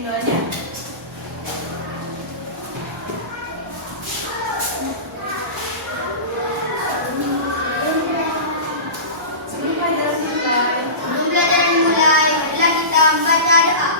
bikin doanya. Sebelum pelajaran dimulai, marilah kita membaca doa.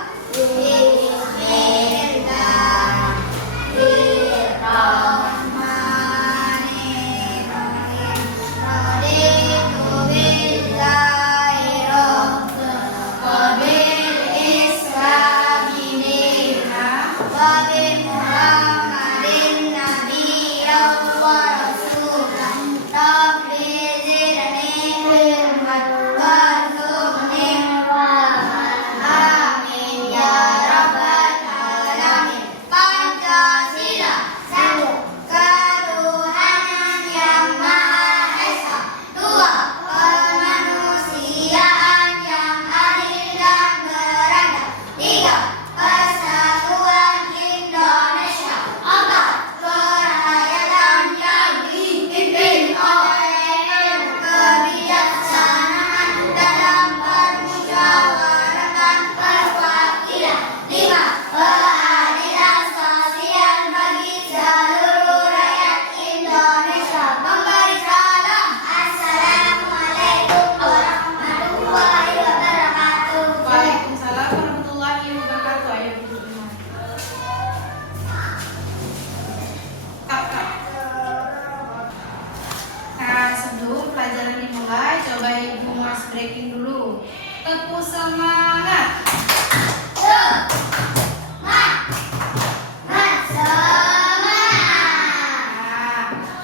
Coba Ibu Mas breaking dulu. Tepu semangat.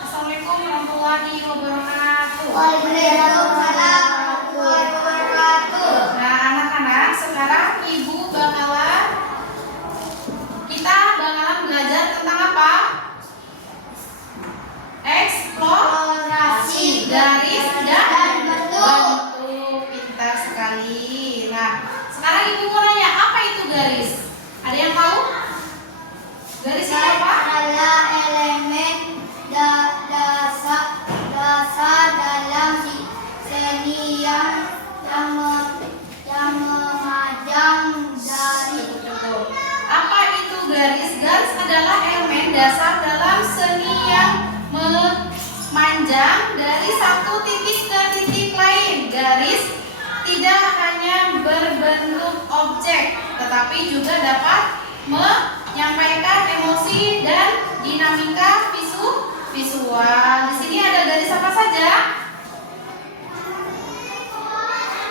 Assalamualaikum warahmatullahi wabarakatuh. Waalaikumsalam warahmatullahi wabarakatuh. Nah, anak-anak, sekarang Ibu kita bakalan belajar tentang apa? Eksplorasi garis dan bentuk. Pintar sekali. Nah, sekarang Ibu mau nanya, apa itu garis? Ada yang tahu? Garis itu apa? Adalah elemen dasar dalam seni yang memajang garis. Apa itu garis? Garis adalah elemen dasar dalam seni yang memanjang dari satu titik ke titik lain. Garis tidak hanya berbentuk objek, tetapi juga dapat menyampaikan emosi dan dinamika visual. Di sini ada garis apa saja?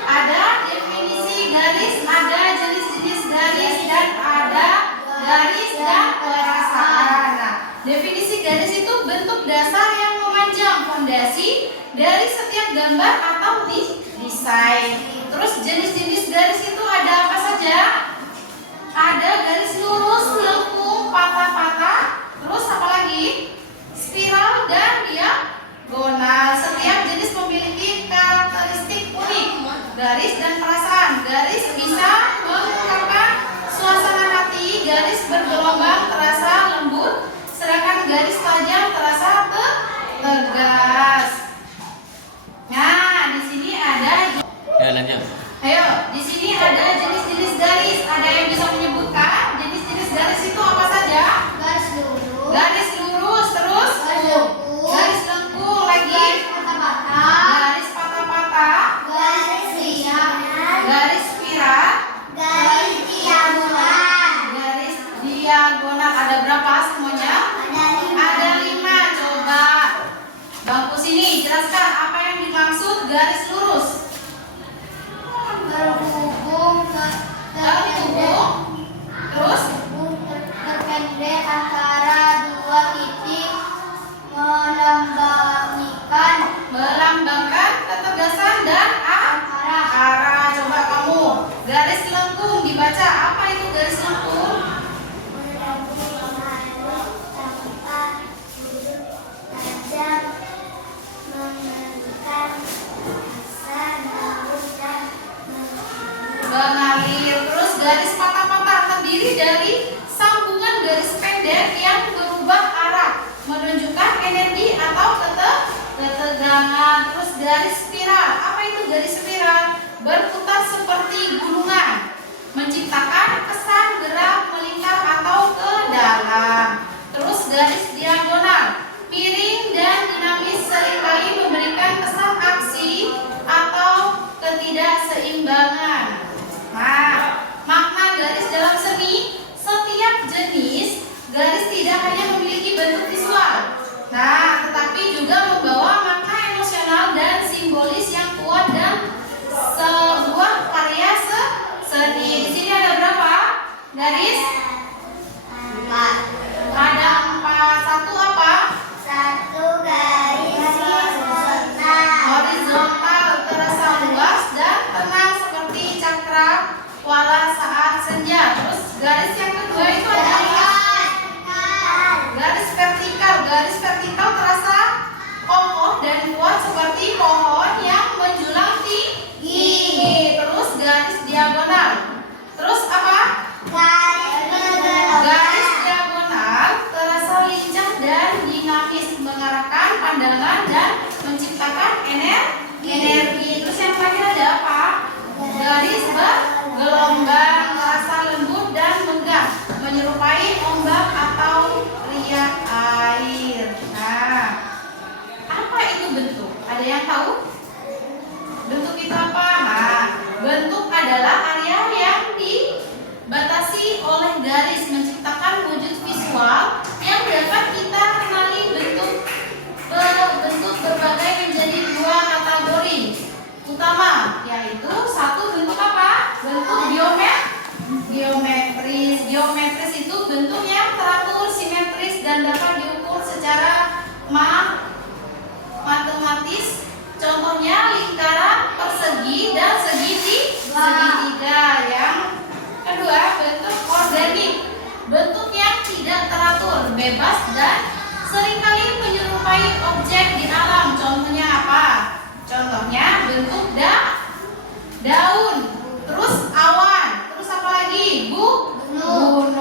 Ada definisi garis, ada jenis-jenis garis, dan ada garis dan perasaan. Nah, definisi garis itu bentuk dasar yang memanjang fondasi dari setiap gambar atau desain. Terus jenis-jenis garis itu ada apa saja? Ada garis lurus, lengkung, patah-patah. Terus apa lagi? Spiral dan diagonal. Setiap jenis memiliki karakteristik unik. Garis dan perasaan. Garis bisa mengungkapkan suasana hati. Garis bergelombang terasa lembut, sedangkan garis tajam terasa tegas. Nah, di sini ada. Ayo, di sini ada jenis-jenis garis. Ada yang bisa menyebutkan jenis-jenis garis itu apa saja? Garis lurus. Garis lurus, terus garis lengkung lagi. Garis patah-patah. Garis liar. Garis spiral. Garis diagonal. Garis diagonal. Ada berapa semuanya? Ada 5. Coba bangku sini jelaskan apa yang dimaksud garis lurus. Berhubung Terus berpendek antara dua titik melambangkan ketegasan dan arah. Coba kamu garis lengkung dibaca, apa itu garis lengkung? Mengalir. Terus garis patah-patah terdiri dari sambungan garis pendek yang berubah arah, menunjukkan energi atau ketegangan. Terus garis spiral. Apa itu garis spiral? Berputar seperti gunungan, menciptakan kesan gerak garis diagonal. Miring dan dinamis seringkali memberikan kesan aksi atau ketidakseimbangan. Nah, makna garis dalam seni, setiap jenis garis tidak hanya memiliki bentuk visual, nah, tetapi juga membawa makna emosional dan simbolis yang kuat dan sebuah karya seni. Di sini ada berapa garis? Ada 4. Satu apa? Horizontal, terasa luas dan tenang seperti cakra kuala saat senja. Terus garis yang kedua itu ada apa? Garis vertikal. Garis vertikal terasa kokoh dan kuat seperti pohon yang menjulang tinggi. Terus garis diagonal. Terus apa? Garis diagonal terasa lincah dan dinamis, mengarahkan pandangan dan menciptakan energi. Terus yang terakhir ada apa? Garis bergelombang, terasa lembut dan megah, menyerupai ombak atau riak air. Nah, apa itu bentuk? Ada yang tahu? Bentuk itu apa? Nah, bentuk adalah area yang dibatasi oleh garis, menciptakan wujud visual yang dapat kita kenali. Bentuk berbagai menjadi 2 kategori utama, yaitu satu bentuk apa? Bentuk geometris. Geometris itu bentuk yang teratur, simetris dan dapat diukur secara matematis. Contohnya lingkaran, persegi dan segitiga. Yang kedua, bentuk organik. Bentuk yang tidak teratur, bebas dan seringkali menyerupai objek di alam. Contohnya apa? Contohnya bentuk daun, terus awan, terus apa lagi? Gunung.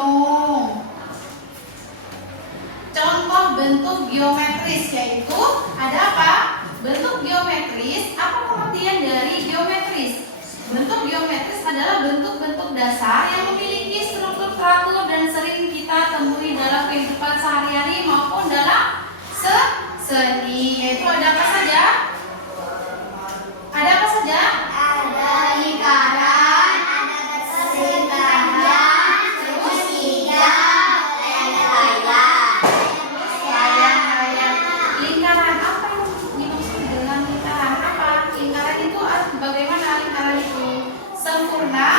Contoh bentuk geometris yaitu ada apa? Bentuk geometris, apa pengertian dari geometris? Bentuk geometris adalah bentuk-bentuk dasar yang memiliki struktur teratur dan sering kita temui dalam kehidupan sehari-hari maupun dalam seni. Yaitu ada apa saja? Ada apa saja? Ada lingkaran, ada garis panjang, segitiga, Layang-layang. Lingkaran, apa yang dimaksud dengan lingkaran? Apa? Lingkaran itu bagaimana lingkaran itu? Sempurna,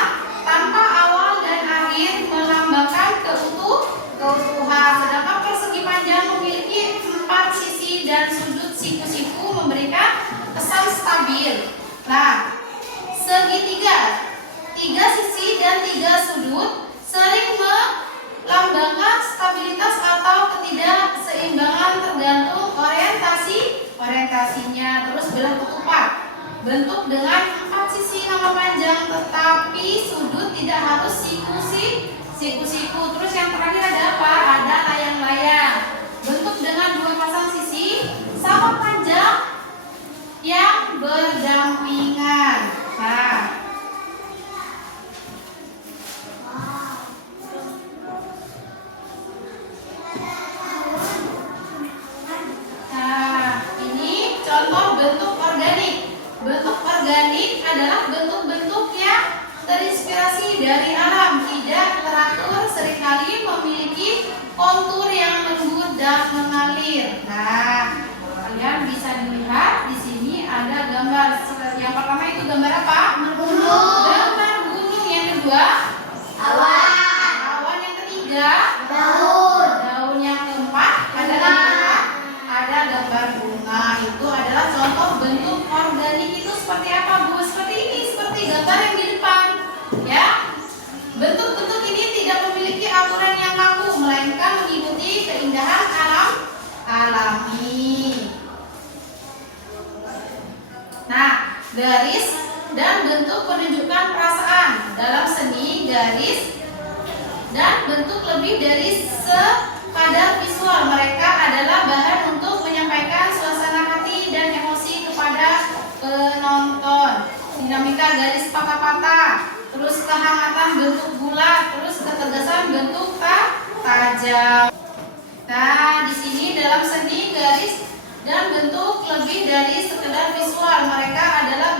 tanpa awal dan akhir, melambangkan keutuhan. Sedangkan persegi panjang memiliki 4 sisi dan sudut siku-siku memberikan kesan stabil. Nah, segitiga, 3 sisi dan 3 sudut sering melambangkan stabilitas atau ketidakseimbangan tergantung orientasinya. Terus belah ketupat, bentuk dengan 4 sisi nama panjang tetapi sudut tidak harus siku-siku. Terus yang terakhir ada apa? Ada layang-layang, bentuk dengan 2 pasang sisi sama panjang yang berdampingan. Nah, ini contoh bentuk organik. Bentuk organik adalah bentuk-bentuk yang terinspirasi dari alam, tidak teratur, seringkali memiliki kontur yang lembut dan mengalir. Nah, kalian bisa dilihat di sini ada gambar. Yang pertama itu gambar apa? gunung, Gambar gunung. Yang kedua, awan, awan. Yang ketiga, daun, daun. Yang keempat, ada gambar, ada gambar bunga. Itu adalah contoh bentuk organik. Itu seperti apa, Bu? Seperti ini, seperti gambar yang di depan, ya. Bentuk-bentuk ini tidak memiliki aturan yang kaku, melainkan mengikuti keindahan alam alami. Nah, garis dan bentuk menunjukkan perasaan. Dalam seni, garis dan bentuk lebih dari sekadar visual. Mereka adalah bahan untuk menyampaikan suasana hati dan emosi kepada penonton. Dinamika garis patah-patah, terus kehangatan bentuk bulat, terus ketegasan bentuk tajam. Nah, dalam seni garis dan bentuk lebih dari sekedar visual. Mereka adalah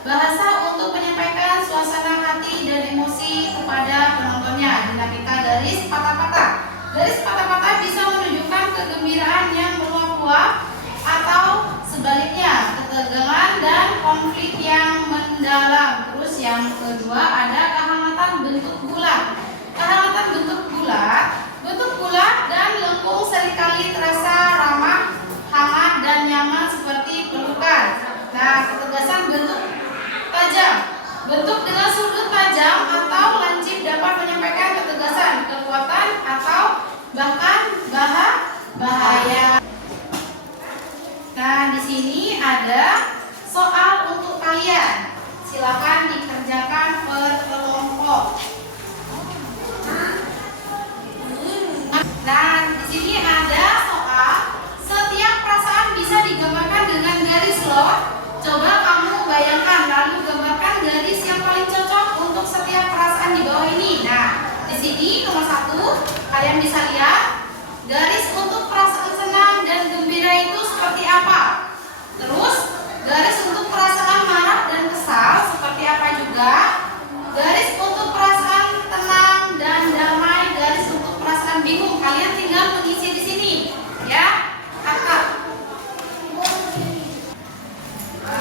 bahasa untuk menyampaikan suasana hati dan emosi kepada penontonnya. Dinamika garis patah-patah. Garis patah-patah bisa menunjukkan kegembiraan yang meluap-luap atau sebaliknya ketegangan dan konflik yang mendalam. Terus yang kedua ada kehangatan bentuk bulat. Kehangatan bentuk bulat dan lengkung seringkali terasa ramah, hangat dan nyaman seperti pelukan. Nah, ketegasan bentuk tajam. Bentuk dengan sudut tajam atau lancip dapat menyampaikan ketegasan, kekuatan atau bahkan bahaya. Nah, di sini ada soal untuk kalian. Silakan dikerjakan per kelompok. Nah, di sini ada soal. Setiap perasaan bisa digambarkan dengan garis loh. Coba kamu bayangkan lalu gambarkan garis yang paling cocok untuk setiap perasaan di bawah ini. Nah, di sini nomor 1 kalian bisa lihat garis untuk perasaan senang dan gembira itu seperti apa. Terus garis untuk perasaan marah dan kesal seperti apa juga. Garis untuk perasaan tenang dan damai, garis untuk perasaan bingung. Kalian tinggal mengisi di sini, ya.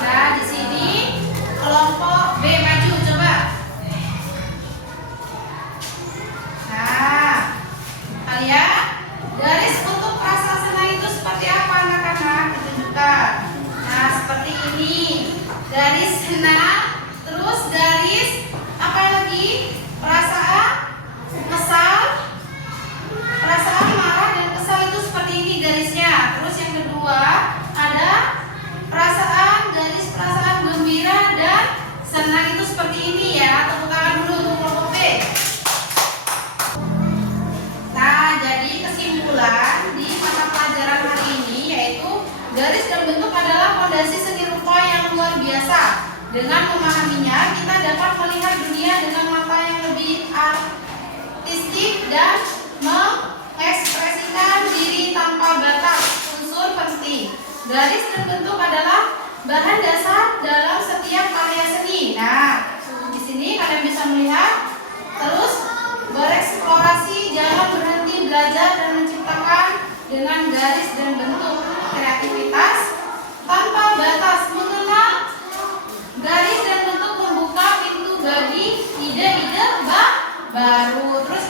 Nah, di sini kelompok B maju coba. Nah, kalian garis untuk perasaan senang itu seperti apa anak-anak? Ditunjukkan. Nah, seperti ini. Garis senang, terus garis apa lagi? Perasaan kesal. Perasaan marah dan kesal itu seperti ini garisnya. Terus yang kedua ada garis perasaan gembira dan senang itu seperti ini ya. Tepuk tangan dulu untuk kelompok B. Nah, jadi kesimpulan di mata pelajaran hari ini yaitu garis dan bentuk adalah fondasi seni rupa yang luar biasa. Dengan memahaminya, kita dapat melihat dunia dengan mata yang lebih artistik dan mengekspresikan diri tanpa batas. Unsur penting. Garis dan bentuk adalah bahan dasar dalam setiap karya seni. Nah, di sini kalian bisa melihat. Terus bereksplorasi, jangan berhenti belajar dan menciptakan dengan garis dan bentuk. Kreativitas tanpa batas, mengenal garis dan bentuk membuka pintu bagi ide-ide baru. Terus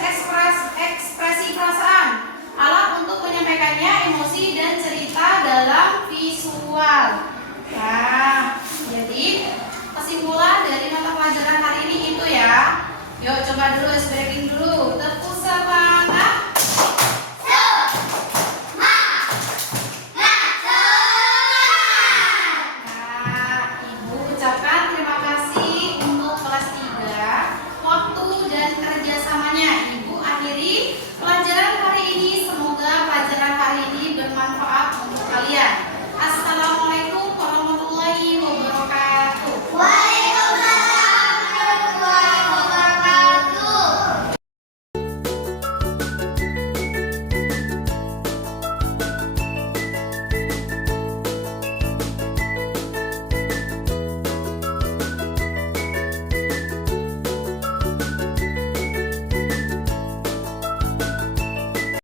ekspresi perasaan, alat untuk menyampaikannya emosi dan cerita dalam visual. Nah, jadi kesimpulan dari mata pelajaran hari ini itu ya. Yuk coba dulu breaking dulu. Tepuk semangat. Pelajaran hari ini, semoga pelajaran hari ini bermanfaat untuk kalian. Assalamualaikum.